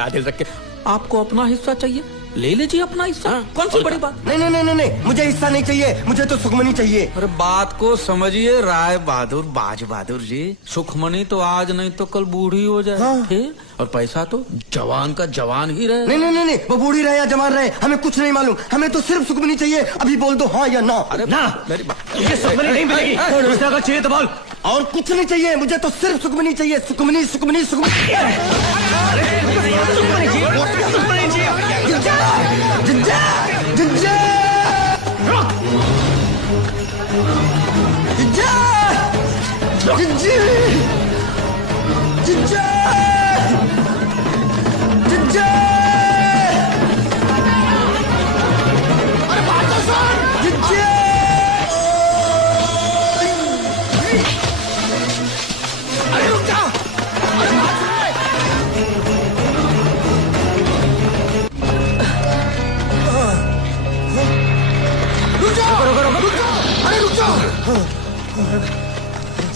दिल रख के आपको अपना हिस्सा चाहिए, ले लीजिए अपना हिस्सा। कौन सी बड़ी बात। नहीं नहीं नहीं नहीं, मुझे हिस्सा नहीं चाहिए, मुझे तो सुखमनी चाहिए। अरे बात को समझिए राय बहादुर, बाज बहादुर जी, सुखमनी तो आज नहीं तो कल बूढ़ी हो जाए। हाँ। और पैसा तो जवान का जवान ही रहे। नहीं नहीं नहीं नहीं, वो बूढ़ी रहे या जवान रहे हमें कुछ नहीं मालूम, हमें तो सिर्फ सुखमनी चाहिए। अभी बोल दो हाँ या ना। अरे ना, मेरी बात, ये सुखमनी नहीं मिलेगी। दूसरा अगर चाहिए तो बोल। और कुछ नहीं चाहिए, मुझे तो सिर्फ सुखमनी चाहिए। सुखमनी सुखमनी सुखमनी। जिज्जा, जिज्जा, जिज्जा, जिज्जा, जिज्जी, जिज्जा, जिज्जा। अरे बात तो सुन। जिज्जा। अरे रुक जा। अरे बात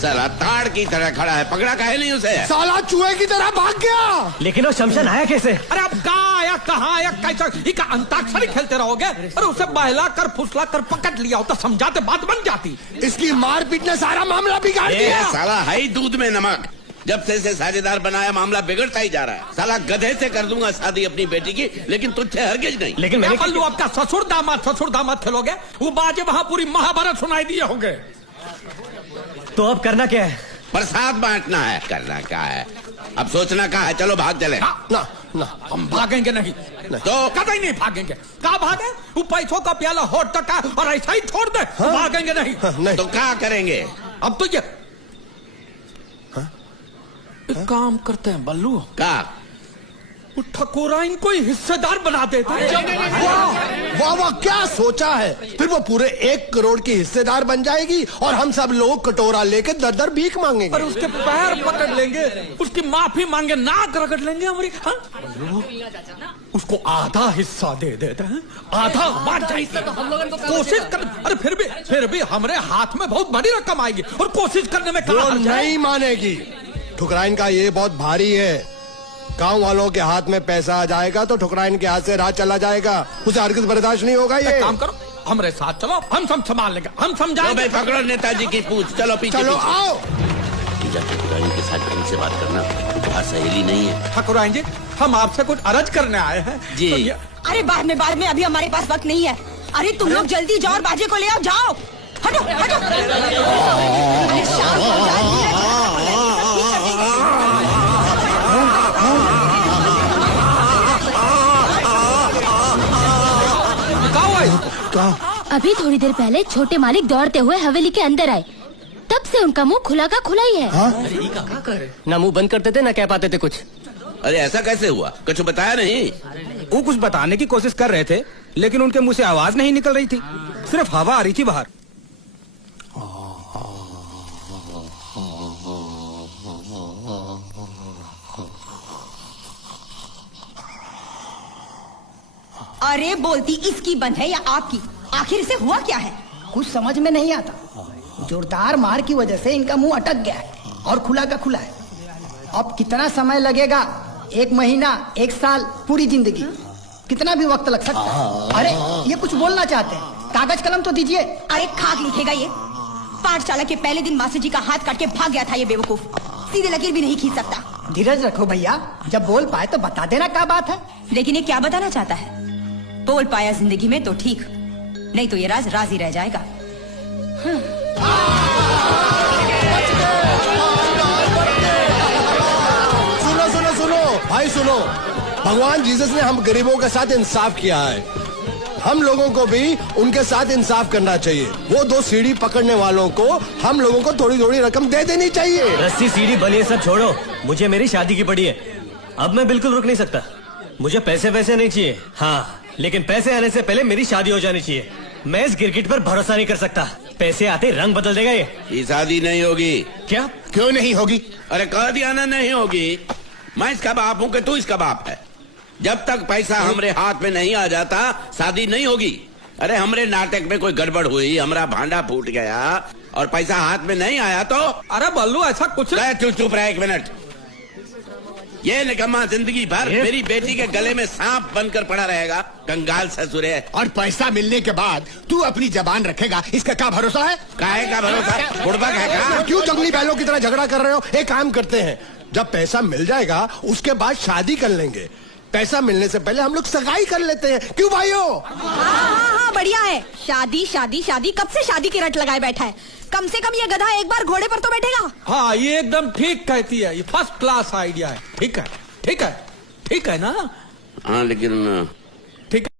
साला ताड़ की तरह खड़ा है, पकड़ा काहे नहीं उसे? साला चूहे की तरह भाग गया। लेकिन वो शमशान आया कैसे? अरे अब कहाँ आया, कहाँ आया, कैसा इका अंताक्षरी खेलते रहोगे? अरे उसे बहला कर फुसला कर पकड़ लिया होता, समझाते बात बन जाती। इसकी मारपीट ने सारा मामला बिगाड़ दिया। साला है ही दूध में नमक। जब से इसे साझेदार बनाया मामला बिगड़ता ही जा रहा है। साला गधे से कर दूंगा शादी अपनी बेटी की, लेकिन तुझसे हरगिज नहीं। लेकिन मैंने पल्लू आपका ससुर दामाद खेलोगे, वो बाजे वहाँ पूरी महाभारत सुनाई दिए होंगे। तो अब करना क्या है? प्रसाद बांटना है, करना क्या है? अब सोचना क्या है? चलो भाग चले। ना ना, हम भागेंगे नहीं, तो कतई नहीं भागेंगे। कहाँ भागे? वो पैसों का प्याला होट तक का और ऐसा ही छोड़ दे। भागेंगे नहीं। नहीं तो क्या करेंगे? अब तो ये एक काम करते हैं बल्लू, क्या? वो ठकुरा इनको ही हिस्सेदार बना देते हैं। वाह वाह, क्या सोचा है? फिर वो पूरे 1 करोड़ की हिस्सेदार बन जाएगी और हम सब लोग कटोरा लेके दर दर भीख मांगेंगे। और उसके पैर पकड़ लेंगे, उसकी माफी मांगे, नाक रगड़ लेंगे हमारी। हाँ? उसको आधा हिस्सा दे देते हैं, आधा बांट जाएगी। कोशिश कर, अरे फिर भी हमारे हाथ में बहुत बड़ी रकम आएगी और कोशिश करने में वो कहाँ हर्ज है? नहीं मानेगी। ठुकराइन का ये बहुत भारी है। गांव वालों के हाथ में पैसा आ जाएगा तो ठुकराइन के हाथ से राज चला जाएगा। उसे हरगिज बर्दाश्त नहीं होगा। ये काम करो, हमारे साथ चलो, हम सब संभाल लेंगे, हम तो समझाएंगे। भाई पकड़ो नेताजी की पूछ, चलो पीछे चलो पीछे। आओ। ठकुराइन के साथ ढंग से बात करना तुम्हारा सहेली नहीं है। ठकुराइन जी, हम आपसे कुछ अर्ज करने आए हैं। जी। तो अरे बाद में अभी हमारे पास वक्त नहीं है। अरे तुम लोग जल्दी जाओ और बाजे को ले आओ, जाओ। हटो हटो। अरे शाम हो जाती है, अभी थोड़ी देर पहले छोटे मालिक दौड़ते हुए हवेली के अंदर आए, तब से उनका मुंह खुला का खुला ही है। ना मुंह बंद करते थे ना कह पाते थे कुछ। अरे ऐसा कैसे हुआ? कुछ बताया नहीं? वो कुछ बताने की कोशिश कर रहे थे, लेकिन उनके मुंह से आवाज नहीं निकल रही थी, सिर्फ हवा आ रही थी बाहर। अरे बोलती इसकी बंद है या आपकी? आखिर इसे हुआ क्या है? कुछ समझ में नहीं आता। जोरदार मार की वजह से इनका मुंह अटक गया है और खुला का खुला है। अब कितना समय लगेगा? 1 महीना, 1 साल, पूरी जिंदगी, कितना भी वक्त लग सकता है। अरे ये कुछ बोलना चाहते हैं, कागज कलम तो दीजिए। अरे खाक लिखेगा ये। पाठशाला के पहले दिन मास्टर जी का हाथ काट के भाग गया था ये बेवकूफ, सीधे लकीर भी नहीं खींच सकता। धीरज रखो भैया, जब बोल पाए तो बता देना क्या बात है। लेकिन ये क्या बताना चाहता है? बोल पाया जिंदगी में तो ठीक, नहीं तो ये राज राज ही रह जाएगा। सुनो सुनो सुनो भाई सुनो, भगवान जीसस ने हम गरीबों के साथ इंसाफ किया है, हम लोगों को भी उनके साथ इंसाफ करना चाहिए। वो 2 सीढ़ी पकड़ने वालों को हम लोगों को थोड़ी थोड़ी रकम दे देनी चाहिए। रस्सी सीढ़ी बलिए सब छोड़ो, मुझे मेरी शादी की पड़ी है। अब मैं बिल्कुल रुक नहीं सकता। मुझे पैसे नहीं चाहिए, हाँ, लेकिन पैसे आने से पहले मेरी शादी हो जानी चाहिए। मैं इस गिरगिट पर भरोसा नहीं कर सकता, पैसे आते रंग बदल देगा ये शादी नहीं होगी। क्या? क्यों नहीं होगी? अरे कह दिया ना नहीं होगी। मैं इसका बाप हूँ कि तू इसका बाप है। जब तक पैसा हमरे हाथ में नहीं आ जाता शादी नहीं होगी। अरे हमरे नाटक में कोई गड़बड़ हुई, हमारा भांडा फूट गया और पैसा हाथ में नहीं आया तो? अरे बल्लू ऐसा कुछ नहीं। चुप चुप रहा 1 मिनट। ये निकम्मा जिंदगी भर मेरी बेटी के गले में सांप बनकर पड़ा रहेगा। कंगाल ससुर है। और पैसा मिलने के बाद तू अपनी जबान रखेगा, इसका क्या भरोसा है? काहे का भरोसा? बुड़बक है का? क्यों जंगली बैलों की तरह झगड़ा कर रहे हो? एक काम करते हैं, जब पैसा मिल जाएगा उसके बाद शादी कर लेंगे। पैसा मिलने से पहले हम लोग सगाई कर लेते हैं, क्यों भाइयों? हाँ, बढ़िया है। शादी शादी शादी, कब से शादी की रट लगाए बैठा है। कम से कम ये गधा एक बार घोड़े पर तो बैठेगा। हाँ, ये एकदम ठीक कहती है, ये फर्स्ट क्लास आइडिया है। ठीक है, ठीक है, ठीक है ना? हाँ, लेकिन ठीक है।